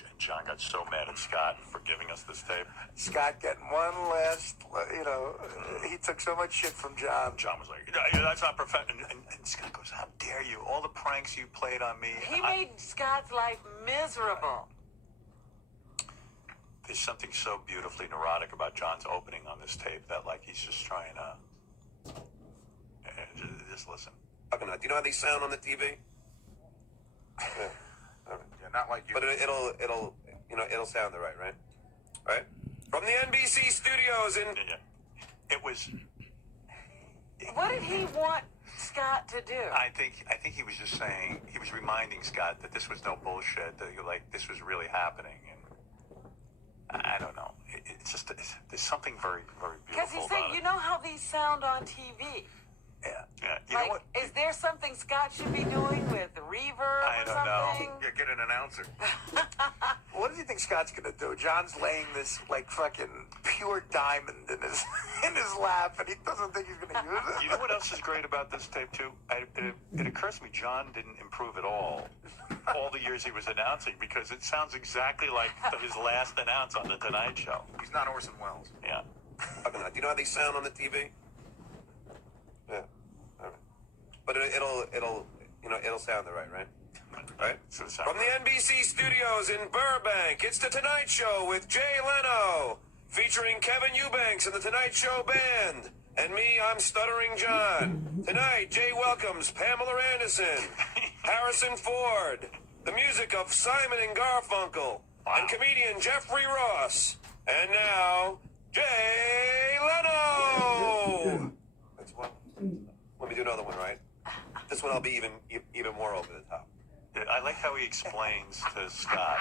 and John got so mad at Scott for giving us this tape. Scott getting one last, he took so much shit from John. John was like, that's not professional. And Scott goes, how dare you? All the pranks you played on me. He made Scott's life miserable. There's something so beautifully neurotic about John's opening on this tape that, like, he's just trying to... Just listen. Do you know how they sound on the TV? Yeah. Yeah, not like you. But it'll sound all right, right? Right? From the NBC studios in... Yeah. It was... What did he want Scott to do? I think he was just saying, he was reminding Scott that this was no bullshit, that this was really happening, and I don't know. It's just, there's something very, very beautiful Because he's saying, you know how these sound on TV? Yeah. You know what? Is there something Scott should be doing with reverb I or don't something? know. Yeah, get an announcer. What do you think Scott's gonna do? John's laying this fucking pure diamond in his lap, and he doesn't think he's gonna use it. You know what else is great about this tape too? It occurs to me John didn't improve at all the years he was announcing, because it sounds exactly like his last announce on the Tonight Show. He's not Orson Welles. Yeah. Do you know how they sound on the TV? Yeah. All right. But it'll sound all right, right? Right? So From the NBC studios in Burbank, it's The Tonight Show with Jay Leno, featuring Kevin Eubanks and The Tonight Show Band. And me, I'm Stuttering John. Tonight, Jay welcomes Pamela Anderson, Harrison Ford, the music of Simon and Garfunkel, and comedian Jeffrey Ross. And now, Jay Leno! That's one. Let me do another one, right? This one I'll be even more over the top. I like how he explains to Scott,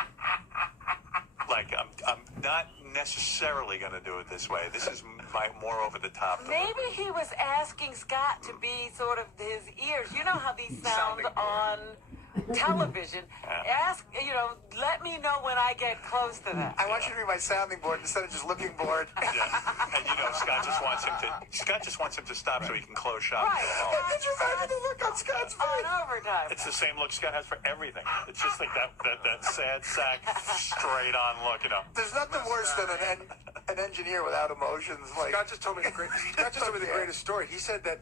like, I'm not necessarily going to do it this way. This is my more over the top. Maybe he was asking Scott to be sort of his ears. You know how these sound on television. Ask, let me know when I get close to that. I want you to be my sounding board instead of just looking bored. Yeah. And Scott just wants him to stop so he can close shop. Right. Did you imagine the look on Scott's face? On overtime. It's the same look Scott has for everything. It's just like that sad sack, straight on look, There's nothing worse than an engineer without emotions. Scott just told me the greatest story. He said that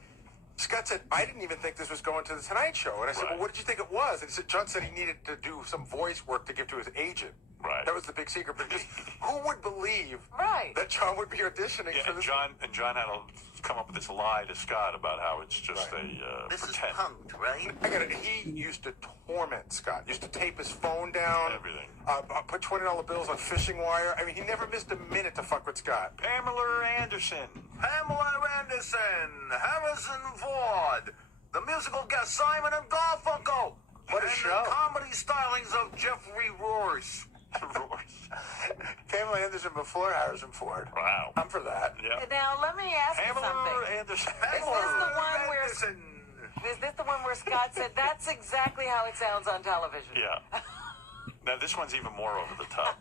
Scott said, I didn't even think this was going to the Tonight Show. And I said, well, what did you think it was? And he said, John said he needed to do some voice work to give to his agent. Right. That was the big secret. Because who would believe Right. that John would be auditioning for this? And John had to come up with this lie to Scott about how it's just This pretend. is punked, right? I got it. He used to torment Scott. Used to tape his phone down. Everything. Put $20 bills on fishing wire. I mean, he never missed a minute to fuck with Scott. Pamela Anderson. Pamela Anderson, Harrison Ford, the musical guest Simon and Garfunkel. What a and show. the comedy stylings of Jeffrey Ross. Pamela Anderson before Harrison Ford. Wow. I'm for that. Yeah. Now, let me ask you Pamela something. Anderson. Is this the one where Scott said, that's exactly how it sounds on television? Yeah. Now this one's even more over the top.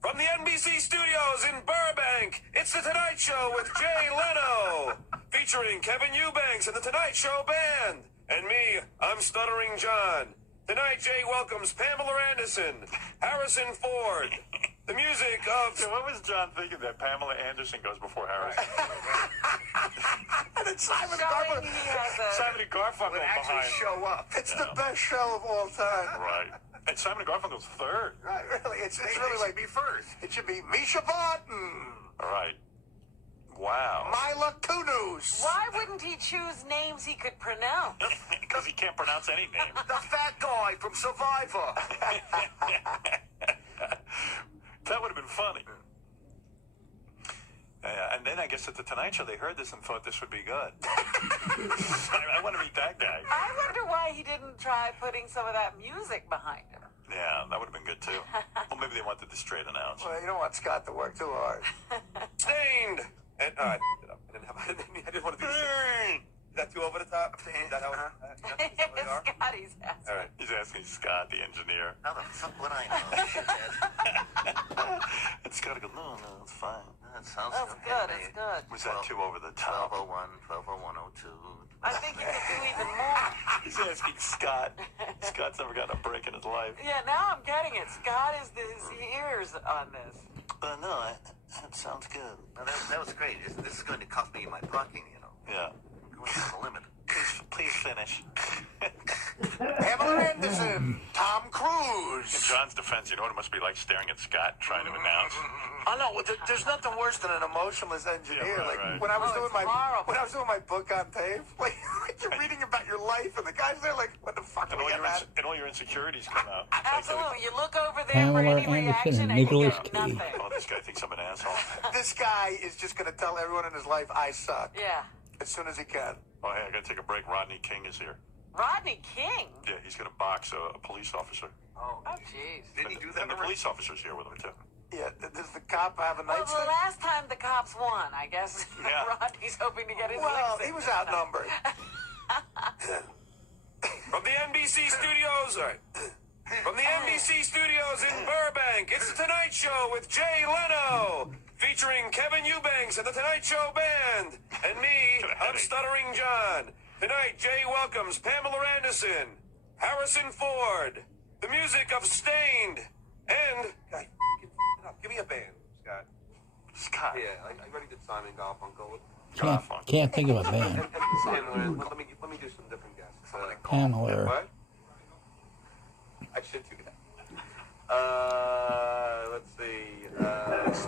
From the NBC studios in Burbank, it's The Tonight Show with Jay Leno, featuring Kevin Eubanks and The Tonight Show Band. And me, I'm Stuttering John. Tonight, Jay welcomes Pamela Anderson, Harrison Ford, the music of... So what was John thinking that Pamela Anderson goes before Harrison? And then Simon and Showing Garfunkel. he has a... Simon and Garfunkel Would actually behind. show up. It's the best show of all time. Right. And Simon and Garfunkel's third. Right, really. It's They really should like be first. it should be Misha Barton, All right. Wow. Mila Kunis. Why wouldn't he choose names he could pronounce? Because he can't pronounce any name. The fat guy from Survivor. That would have been funny. And then I guess at the Tonight Show they heard this and thought this would be good. I want to meet that guy. I wonder why he didn't try putting some of that music behind him. Yeah, that would have been good too. Well, maybe they wanted the straight announce. Well, you don't want Scott to work too hard. Stained. And, I didn't want to do this. Is that too over the top? Is that how that's what they are? Scotty's asking. All right. He's asking Scott, the engineer. How the fuck would I know? Shithead. And Scott goes, no, it's fine. That sounds That's good. It's good. Was that too over the top? 1201, 120102. I think you could do even more. He's asking Scott. Scott's never gotten a break in his life. Yeah, now I'm getting it. Scott is his ears on this. No, that sounds good. Now, that was great. This is going to cost me my parking, you know. Yeah. I'm going to the limit. Please finish. Pamela Anderson, Tom In Cruise. John's defense, you know what it must be like staring at Scott trying to announce? Oh no, there's nothing worse than an emotionless engineer. Yeah, like right. when I was Oh, doing it's horrible. when I was doing my book on tape, like you're reading about your life, and the guy's there like, what the fuck? And Are we getting at? all your insecurities come out. Absolutely. You look over there Pamela for any Anderson reaction and and you Nicolas get Cage. nothing. Oh, this guy thinks I'm an asshole. This guy is just gonna tell everyone in his life I suck Yeah. as soon as he can. Oh, hey, I gotta take a break. Rodney King is here. Rodney King. Yeah, he's gonna box a police officer. Oh, jeez. Did he do that And the already? police officer's here with him, too. Yeah, does the cop have a Well, the nightstick? last time the cops won, I guess Yeah. Rodney's hoping to get his Well, licks he in was this time. outnumbered. From the NBC studios, from the NBC studios in Burbank, it's the Tonight Show with Jay Leno, featuring Kevin Eubanks and the Tonight Show Band, and me, I'm Stuttering John. Tonight, Jay welcomes Pamela Anderson, Harrison Ford, the music of Stained, and God, give me a band, Scott. Scott. Yeah, I already did Simon Garfunkel. Can't think of a band. And let me do some different guests. Pamela. What? I should do that. Let's see.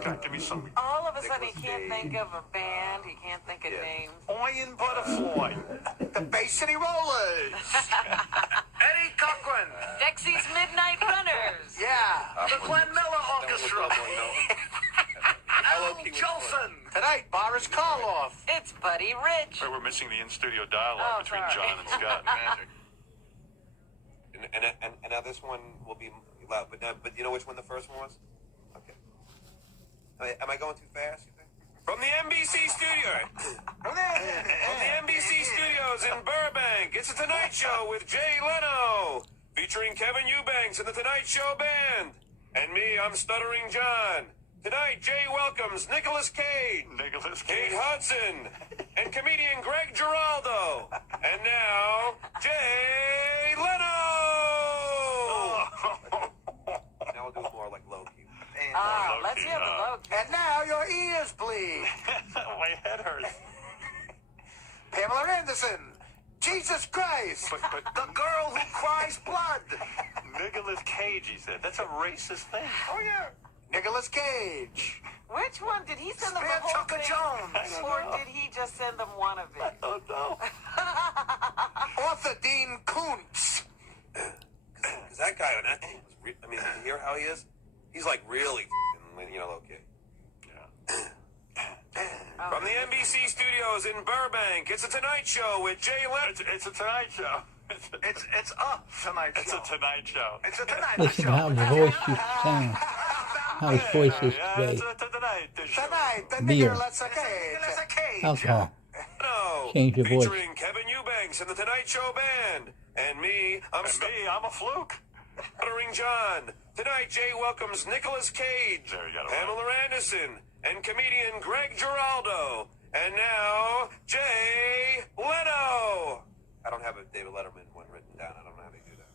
Scott, give me some All of a sudden, he Nicolas can't Cage. think of a band. He can't think of Yeah. names. Iron Butterfly. The Bay City Rollers. Eddie Cochran. Dexy's Midnight Runners. Yeah. The Glenn Miller Orchestra. Al Key was Jolson. Tonight, Boris Karloff. It's Buddy Rich. Wait, we're missing the in-studio dialogue Oh, between sorry. John and Scott. Magic. And now this one will be loud, but you know which one the first one was? Okay. Am I going too fast, you think? From the NBC studio. From the NBC studios in Burbank, it's the Tonight Show with Jay Leno, featuring Kevin Eubanks and the Tonight Show Band. And me, I'm Stuttering John. Tonight, Jay welcomes Nicolas Cage, Nicolas Kate Cage. Hudson, and comedian Greg Giraldo. And now, Jay Leno! Now we'll do it more like low-key. Ah, let's hear the low-key, low key. And now your ears bleed. My head hurts. Pamela Anderson. Jesus Christ. But The girl who cries blood. Nicolas Cage, he said. That's a racist thing. Oh, yeah. Nicolas Cage. Which one? Did he send them Spare the whole Tucker thing? Jones. Or did he just send them one of it? Oh, no. Author Dean Koontz. Because that guy on that team was I mean, you hear how he is? He's like really, okay. Yeah. From the NBC studios in Burbank, it's the Tonight Show with Jay Leno. It's a Tonight Show. It's up tonight. It's a Tonight Show. It's a tonight Listen show. how his voice used to sound. How his voice is Yeah, today. it's a Tonight Show. Tonight, the Beer. Nicolas Cage. There's a cage. Alcohol. No, Change your voice. featuring Kevin Eubanks and the Tonight Show Band. And me, I'm And me, I'm a fluke. Stuttering John. Tonight, Jay welcomes Nicolas Cage, There you go. Pamela Anderson, and comedian Greg Giraldo. And now, Jay Leno. I don't have a David Letterman one written down. I don't know how they do that.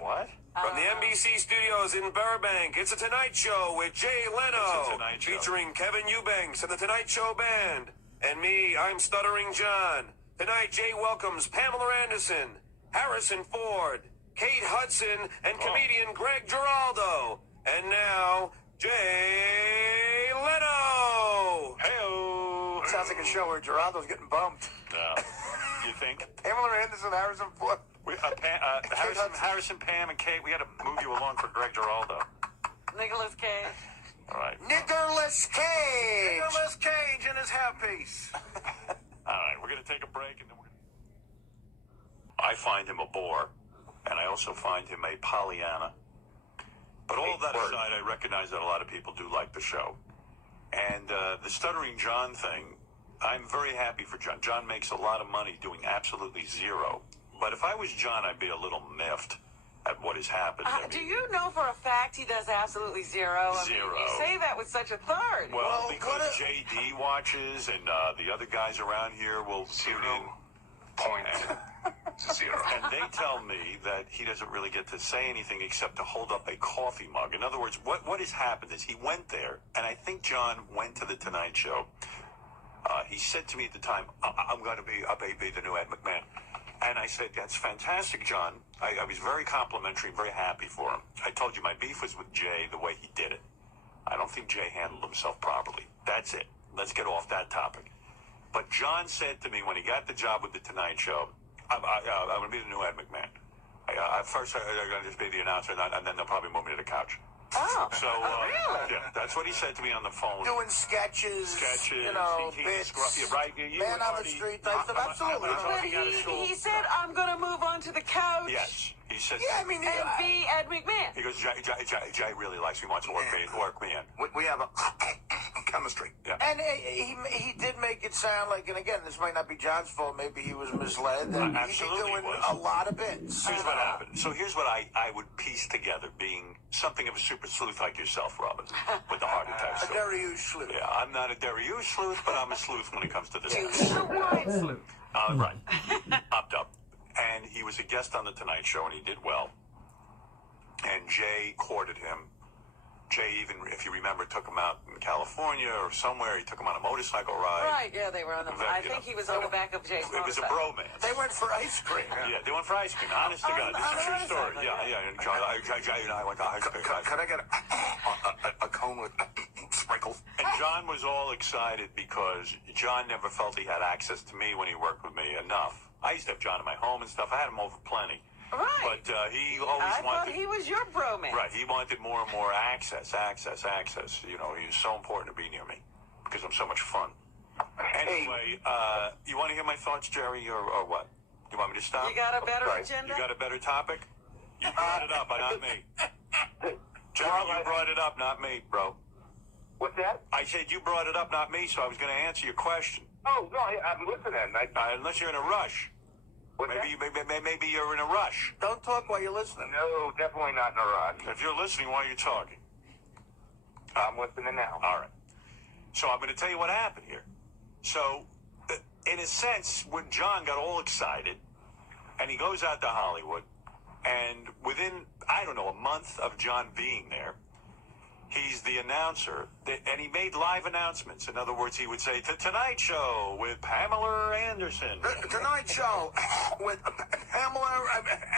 What? From the NBC studios in Burbank, it's the Tonight Show with Jay Leno, It's a Tonight Show. featuring Kevin Eubanks and the Tonight Show Band. And me, I'm Stuttering John. Tonight, Jay welcomes Pamela Anderson, Harrison Ford, Kate Hudson, and comedian Greg Giraldo. And now, Jay Leno. Hey-o. Sounds like a show where Geraldo's getting bumped. No. You think? Pamela Anderson, Harrison Ford. Harrison, Pam, and Kate, we got to move you along for Greg Giraldo. Nicolas Cage. All right. Nicolas Cage. Nicolas Cage in his hairpiece. All right, we're going to take a break, and then we're going to... I find him a bore, and I also find him a Pollyanna. But all of that aside, I recognize that a lot of people do like the show. And the Stuttering John thing, I'm very happy for John. John makes a lot of money doing absolutely zero. But if I was John, I'd be a little miffed at what has happened. Do you know for a fact he does absolutely zero? Zero. I mean, you say that with such authority. Well, because JD watches and the other guys around here will tune in. Zero. And they tell me that he doesn't really get to say anything except to hold up a coffee mug. In other words, what has happened is he went there, and I think John went to the Tonight Show. He said to me at the time, I'm going to be the new Ed McMahon. And I said, that's fantastic, John. I was very complimentary, very happy for him. I told you my beef was with Jay, the way he did it. I don't think Jay handled himself properly. That's it. Let's get off that topic. But John said to me when he got the job with the Tonight Show, I'm going to be the new Ed McMahon. First, I'm going to just be the announcer, and then they'll probably move me to the couch. Oh, So, really? yeah, that's what he said to me on the phone. Doing sketches, You know, he bits, right? You man on the already- street type stuff. Absolutely. But he said, I'm going to move on to the couch. Yes, he said. Yeah, I mean, And be Ed McMahon. He goes, Jay really likes me, wants to work me in. We have a chemistry. Yeah. And he did make it sound like, and again, this might not be John's fault. Maybe he was misled. And Absolutely he's doing was. a lot of bits. Here's what happened. So here's what I would piece together, being something of a super sleuth like yourself, Robin, with the heart attack A story. Derry sleuth. Yeah, I'm not a Darius sleuth, but I'm a sleuth when it comes to this. The wine salute. Right. Popped up. And he was a guest on The Tonight Show, and he did well. And Jay courted him. Jay even, if you remember, took him out in California or somewhere. He took him on a motorcycle ride. Right, yeah, they were on the. I think he was on the back of Jay's It was a motorcycle. bromance. They went for ice cream. Yeah, they went for ice cream. Honest to God, this is a true story. motorcycle, Yeah. And Jay and I went to ice cream. Can I get a cone with sprinkles? And John was all excited because John never felt he had access to me when he worked with me enough. I used to have John in my home and stuff. I had him over plenty. Right. But he always I thought wanted... he was your bromance. Right, he wanted more and more access. You know, he was so important to be near me because I'm so much fun. Anyway, you want to hear my thoughts, Jerry, or what? You want me to stop? You got a better agenda? You got a better topic? You brought it up, but not me. Jerry, you brought it up, not me, bro. What's that? I said you brought it up, not me, so I was going to answer your question. Oh, no, I'm listening. Unless you're in a rush. What's Maybe you're in a rush. Don't talk while you're listening. No, definitely not in a rush. If you're listening, why are you talking? I'm listening now. All right. So I'm going to tell you what happened here. So, in a sense, when John got all excited, and he goes out to Hollywood, and within, I don't know, a month of John being there, he's the announcer, and he made live announcements. In other words, he would say, "The Tonight Show with Pamela Anderson." The Tonight Show with Pamela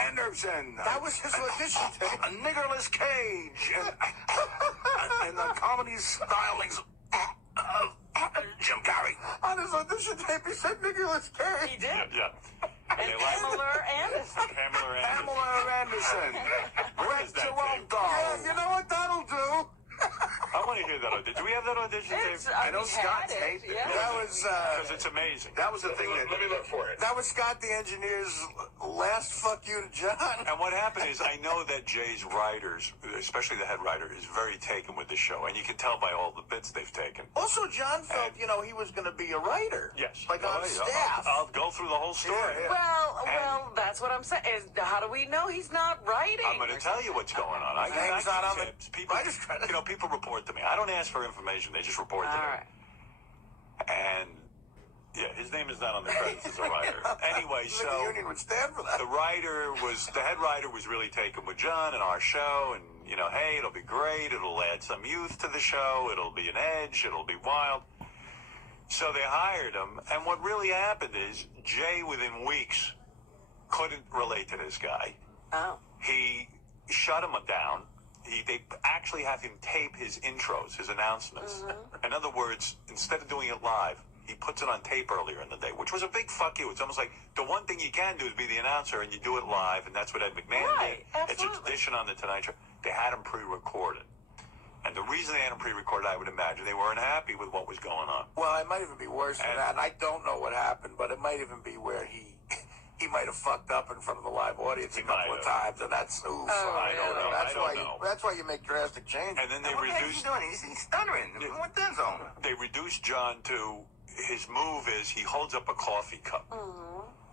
Anderson. That was his audition tape. A niggerless cage and the comedy stylings of Jim Carrey. On his audition tape, he said Nicolas Cage. He did. Yeah. And they like Pamela Anderson. Pamela Anderson. Pamela Anderson. Where is that Jerome tape? Doll. Yeah, you know what that'll do? I want to hear that audition. Do we have that audition tape? I know we Scott had it, taped it. yeah. That was Because it's amazing. That was the thing that. Let me look for it. that was Scott the engineer's last fuck you to John. And what happened is, I know that Jay's writers, especially the head writer, is very taken with the show, and you can tell by all the bits they've taken. Also, John felt, he was going to be a writer. Yes. Like on staff. I'll go through the whole story. Yeah. Well, that's what I'm saying. How do we know he's not writing? I'm going to tell you what's going on. I Hangs get out on the tips. People, writer's credit. people report to me. I don't ask for information. They just report to All me. right. And, yeah, his name is not on the credits as a writer. Anyway, I think so... the union would stand for that. The head writer was really taken with John and our show, and, hey, it'll be great, it'll add some youth to the show, it'll be an edge, it'll be wild. So they hired him, and what really happened is Jay, within weeks, couldn't relate to this guy. Oh. He shut him down. They actually have him tape his intros, his announcements. Mm-hmm. In other words, instead of doing it live, he puts it on tape earlier in the day, which was a big fuck you. It's almost like the one thing you can do is be the announcer, and you do it live, and that's what Ed McMahon Right, did. It's a absolutely. tradition on The Tonight Show. They had him pre-recorded. And the reason they had him pre-recorded, I would imagine, they weren't happy with what was going on. Well, it might even be worse than And- that. And I don't know what happened, but it might even be where he might have fucked up in front of the live audience a couple of times, and that's Oh, I don't know. That's I don't why know. that's why you make drastic changes. And then they What the heck is he reduced doing? He's stuttering. What that zone? they reduced John to his move is he holds up a coffee cup.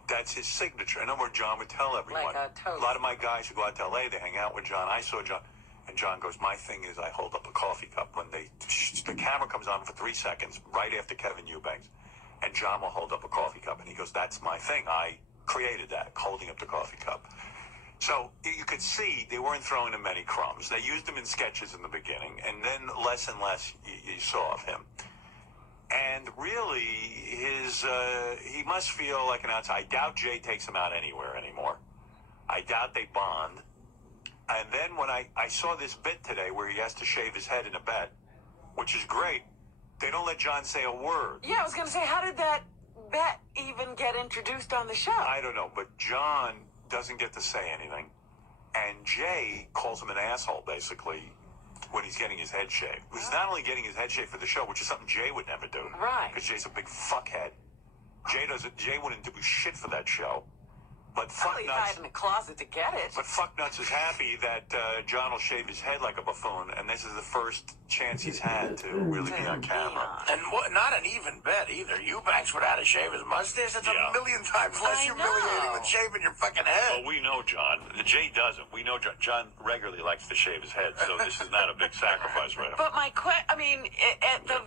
That's his signature. In other words, John would tell everyone. Like a toast. A lot of my guys who go out to L.A., they hang out with John. I saw John. And John goes, my thing is I hold up a coffee cup when the camera comes on for 3 seconds, right after Kevin Eubanks. And John will hold up a coffee cup. And he goes, that's my thing. I created that, holding up the coffee cup. So you could see they weren't throwing him many crumbs. They used him in sketches in the beginning, and then less and less you saw of him. And really, he must feel like an outsider. I doubt Jay takes him out anywhere anymore. I doubt they bond. And then when I saw this bit today where he has to shave his head in a bet, which is great, they don't let John say a word. Yeah, I was going to say, how did that bet even get introduced on the show? I don't know, but John doesn't get to say anything. And Jay calls him an asshole, basically, when he's getting his head shaved. He's not only getting his head shaved for the show, which is something Jay would never do. Right. Because Jay's a big fuckhead. Jay wouldn't do shit for that show. But Probably hide in a closet to get it. But Fucknuts is happy that John will shave his head like a buffoon, and this is the first chance he's had to really be on camera. And not an even bet either. Eubanks would have to shave his mustache. That's Yeah. a million times less I humiliating know. than shaving your fucking head. Well, we know John. Jay doesn't. We know John regularly likes to shave his head, so this is not a big sacrifice for him. But at the